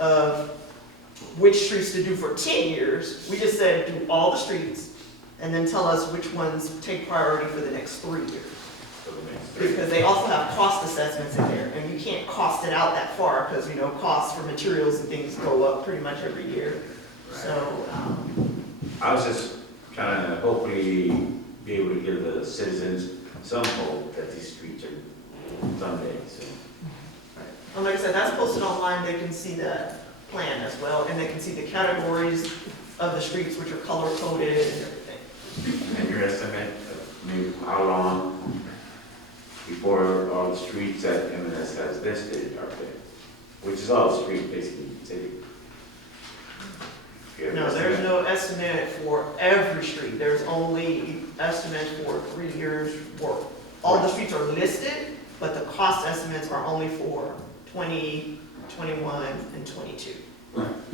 of which streets to do for 10 years. We just said do all the streets and then tell us which ones take priority for the next 3 years. Because they also have cost assessments in there, and you can't cost it out that far because, you know, costs for materials and things go up pretty much every year. Right. So, I was just trying to hopefully be able to give the citizens some hope that these streets are someday, so. and like I said, that's posted online. They can see that plan as well, and they can see the categories of the streets, which are color coded and everything. And your estimate of maybe how long before all the streets that M&S has listed are paved? Which is all the streets basically, city. If you have an No, there's estimate. no estimate for every street. There's only estimate for 3 years' work. All the streets are listed, but the cost estimates are only for 20, 21, and 22.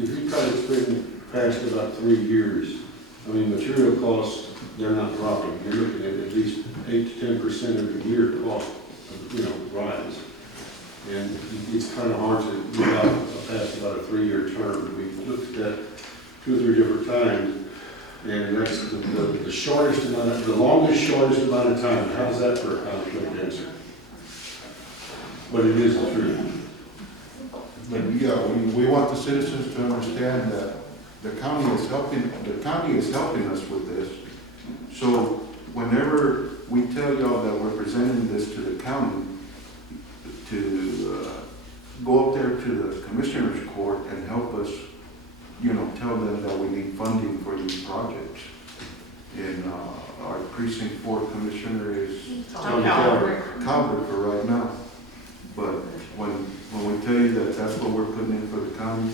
If you try to spend past about 3 years, I mean, material costs, they're not dropping. You're looking at least 8 to 10% every year cost, rise. And it's kind of hard to move out past about a 3-year term. We've looked at that 2 or 3 different times, and that's the shortest amount of, the longest, shortest amount of time. How's that for a conflict answer? But it is the truth. But yeah, we want the citizens to understand that the county is helping us with this. So whenever we tell y'all that we're presenting this to the county, to go up there to the commissioner's court and help us, tell them that we need funding for these projects. And our precinct 4 commissioner is Tom Calvert. Calvert for right now. But when we tell you that that's what we're putting in for the county,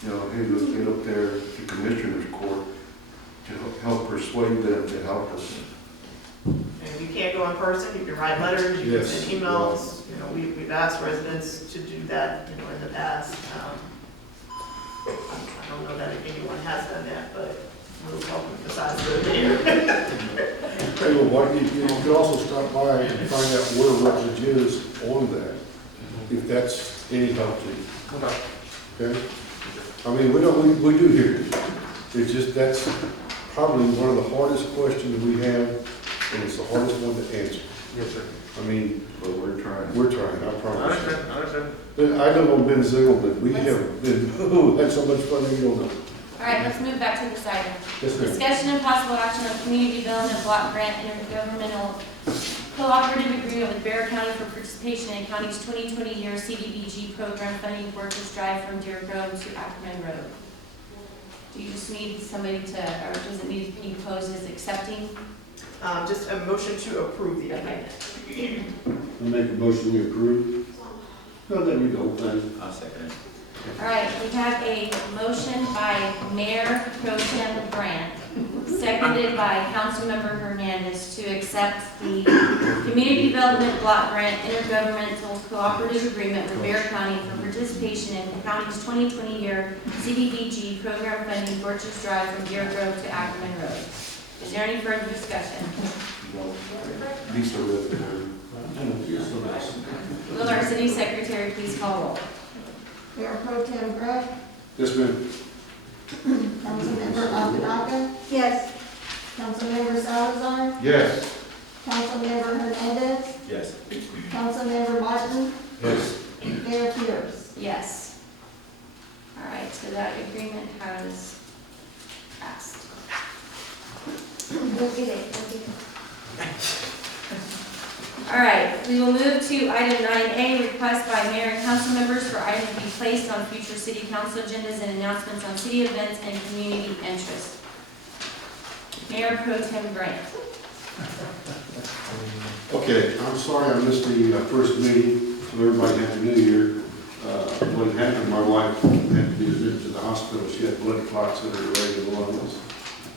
hey, let's get up there to commissioner's court to help persuade them to help us. And you can't go in person, you can write letters, you can Yes. send emails. We've asked residents to do that, in the past. I don't know that anyone has done that, but we'll help them besides the mayor. Hey, well, why, you could also stop by and find out where Rutledge is on that, if that's any help to you. Okay? I mean, we do hear you. It's just, that's probably one of the hardest questions we have, and it's the hardest one to answer. Yes, sir. I mean, But we're trying. we're trying, I I promise. understand, I understand. But I live on Benzel, but we have been, had so much fun, you don't know. All right, let's move back to this item. Yes, ma'am. Discussion and possible action on community development block grant intergovernmental cooperative agreement with Bear County for participation in county's 2020 year CDBG program funding workers drive from Deer Grove to Ackerman Road. Do you just need somebody to, or does it need to be posed as accepting? Just a motion to approve the amendment. I make a motion we approve. No, there you go, then. I'll second it. All right, we have a motion by Mayor Pro Tem Brandt, seconded by Councilmember Hernandez to accept the Community Development Block Grant Intergovernmental Cooperative Agreement with Bear County for participation in the county's 2020 year CDBG program funding Birches Drive from Deer Grove to Ackerman Road. Is there any further discussion? Lisa Ritter. Will our city secretary please call roll? Mayor Pro Tem Brett, Yes, ma'am. Councilmember Afanaka. Yes. Councilmember Salazar, Yes. Councilmember Hernandez, Yes. Councilmember Martin, Yes. Mayor Pierce. Yes. All right, so that agreement has passed. Go get it. All right, we will move to item 9A, request by mayor and council members for items to be placed on future city council agendas and announcements on city events and community interest. Mayor Pro Tem Brandt. Okay, I'm sorry I missed the first meeting, so everybody had a new year. What happened, my wife had to be admitted to the hospital. She had blood clots in her leg and lungs.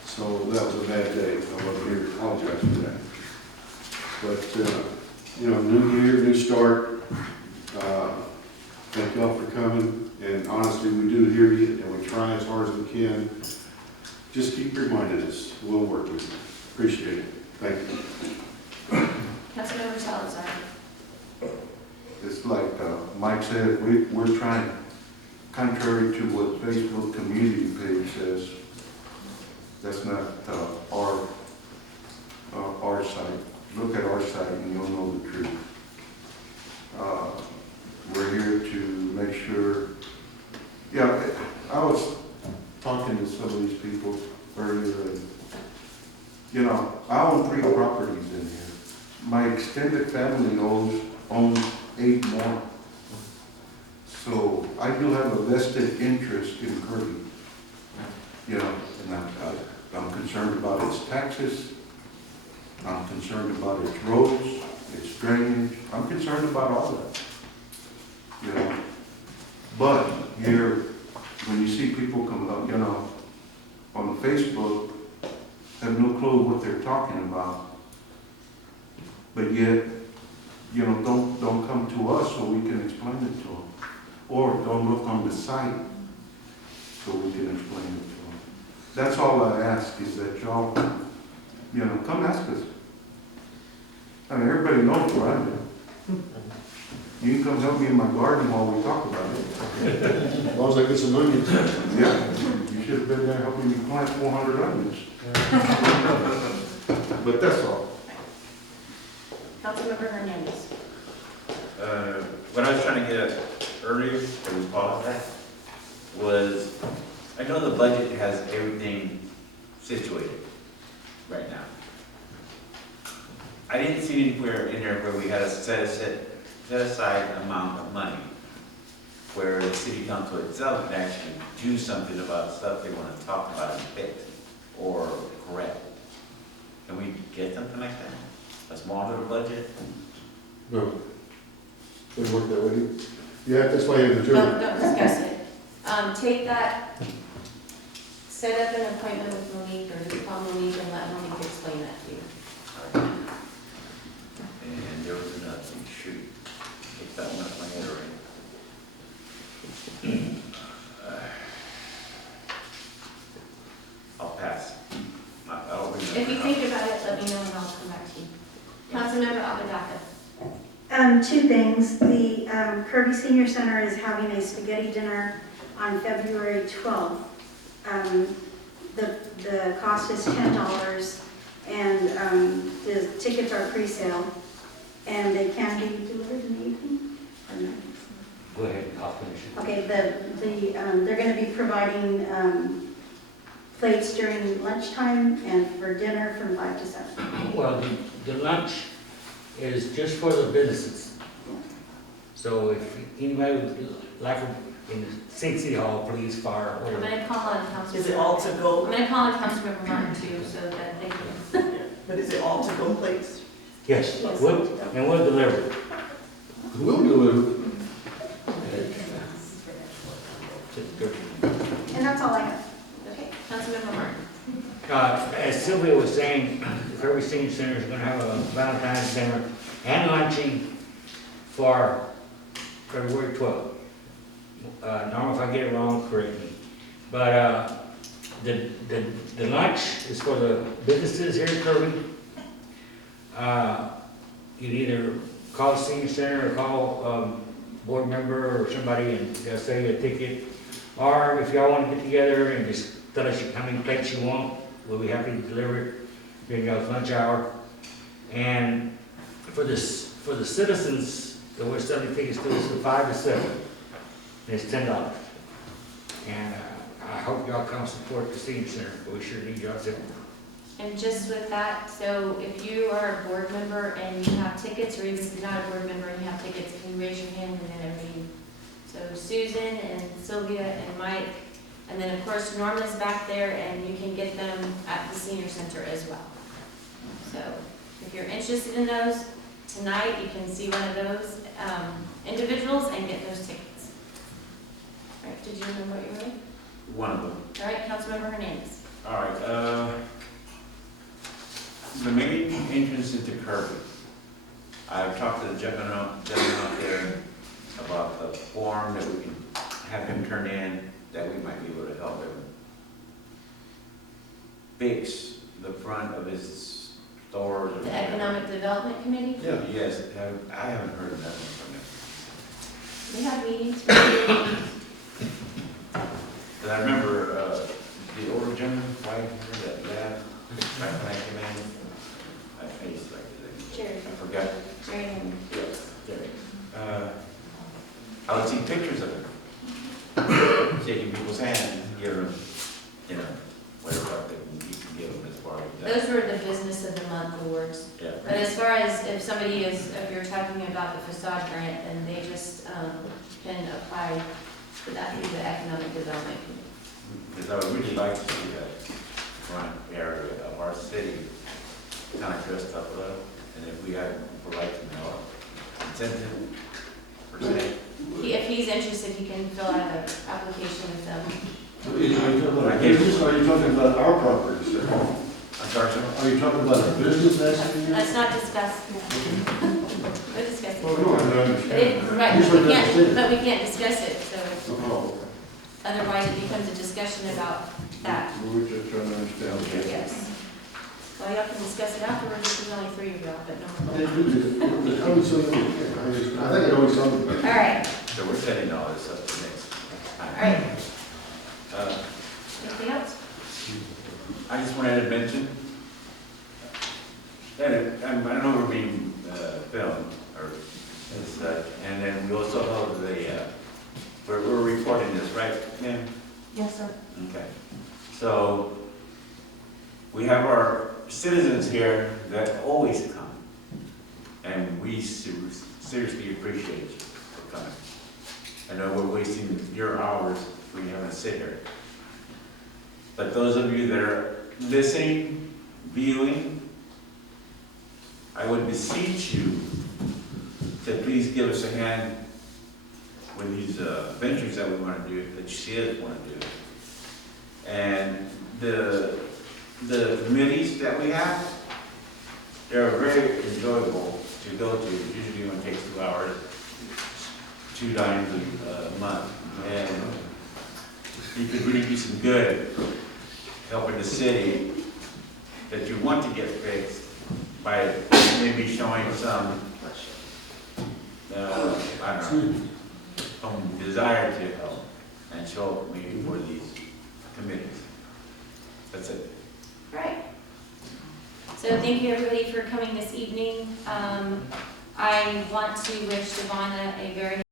So that was a bad day. I wasn't here to apologize for that. But, new year, new start. Thank y'all for coming. And honestly, we do hear you and we try as hard as we can. Just keep reminding us. We'll work with you. Appreciate it. Thank you. Councilmember Salazar. It's like Mike said, we're trying. contrary to what Facebook community page says, that's not our site. Look at our site and you'll know the truth. We're here to make sure, yeah, I was talking to some of these people earlier, and, you know, I own 3 properties in here. My extended family owns 8 more. So I do have a vested interest in Kirby. You know, and I'm concerned about its taxes. I'm concerned about its roads, its drainage. I'm concerned about all that. You know, but here, when you see people come up, you know, on Facebook, have no clue what they're talking about. But yet, you know, don't come to us so we can explain it to them. Or don't look on the site so we can explain it to them. That's all I ask, is that y'all, you know, come ask us. I mean, everybody knows where I live. You can come help me in my garden while we talk about it. As long as I get some onions. Yeah, you should have been there helping me plant 400 onions. But that's all. Councilmember Hernandez. What I was trying to get at earlier, that we paused that, was, I know the budget has everything situated right now. I didn't see anywhere in there where we had a set aside amount of money where the city council itself can actually do something about stuff they want to talk about and fix or correct. Can we get something like that? A small little budget? No. Doesn't work that way. Yeah, that's why you have the jury. Don't discuss it. Take that, set up an appointment with Monique, or just call Monique and let Monique explain that to you. And there was another thing, shoot, get that one up my head already. I'll pass. I'll remember. If you think about it, let me know and I'll come back to you. Councilmember Abbott. 2 things. The Kirby Senior Center is having a spaghetti dinner on February 12th. The cost is $10, and the tickets are pre-sale, and they can be delivered in the evening? Or no? Go ahead, I'll finish it. Okay, they're going to be providing plates during lunchtime and for dinner from 5 to 7. Well, the lunch is just for the businesses. So if anybody would like in the City Hall, please fire I'm or. gonna call on Councilmember. Is it all to I'm go? gonna call on Councilmember Martin too, so that they can. But is it all to go plates? Yes, Yes. and we'll deliver. We'll deliver. And that's all I have. Okay, Councilmember Martin. As Sylvia was saying, the Kirby Senior Center is gonna have a Valentine's dinner and luncheon for February 12th. Norma, if I get it wrong, correct me. But, the lunch is for the businesses here in Kirby. You'd either call the senior center or call, board member or somebody and they'll sell you a ticket. Or if y'all wanna get together and just tell us how many plates you want, we'll be happy to deliver it during y'all's lunch hour. And for the citizens that we're selling tickets to, it's from 5 to 7. And it's $10. And I hope y'all come support the senior center, but we sure need y'all's help. And just with that, so if you are a board member and you have tickets, or even if you're not a board member and you have tickets, can you raise your hand and then everybody? So Susan and Sylvia and Mike, and then of course Norma's back there and you can get them at the senior center as well. So if you're interested in those, tonight you can see one of those individuals and get those tickets. All right, did you remember what you were doing? One of them. All right, Councilmember Hernandez. All right, the main entrance into Kirby. I've talked to the gentleman out there about the form that we can have him turn in, that we might be able to help him fix the front of his stores. or The Economic Development Committee? Yeah. Yes, I haven't heard of that one from him. We have meetings. shaking people's hands, give them, you know, whatever you can give them as far as that. Those were the business of the month awards. Yeah. But as far as if somebody is, if you're talking about the facade grant, then they just can apply for that through the economic development. Because I would really like to see that front area of our city kind of dressed up a little, and if we had, for like, you know, 10%. If he's interested, he can fill out an application with them. Are you talking about a business, or are you talking about our property, sir? I'm sorry, sir? Are you talking about a business asking you? Let's not discuss. We'll discuss it. Oh, no, I don't But understand. right, He's but we looking at the city. can't, but we can't discuss it, so Oh, otherwise it becomes a discussion about that. We were just trying to understand. Yes. Well, y'all can discuss it afterwards, there's only 3 of y'all, but no they more. do, the code says, I think I know something about it. All right, So we're setting all this up to next. all right. Uh, Anything else? I just wanted to mention that I know we're being filmed, or and such, and then we also have we're recording this, right, Kim? Yes, sir. Okay. So we have our citizens here that always come, and we seriously appreciate you for coming. I know we're wasting your hours for you having to sit here. But those of you that are listening, viewing, I would beseech you to please give us a hand with these ventures that we want to do, that you see us want to do. And the committees that we have, they're very enjoyable to go to. Usually only takes 2 hours, 2 times a month. And you could really do some good helping the city that you want to get fixed by maybe showing some, I don't know, some desire to help and show up maybe for these committees. That's it. All right. So thank you everybody for coming this evening. I want to wish Devonna a very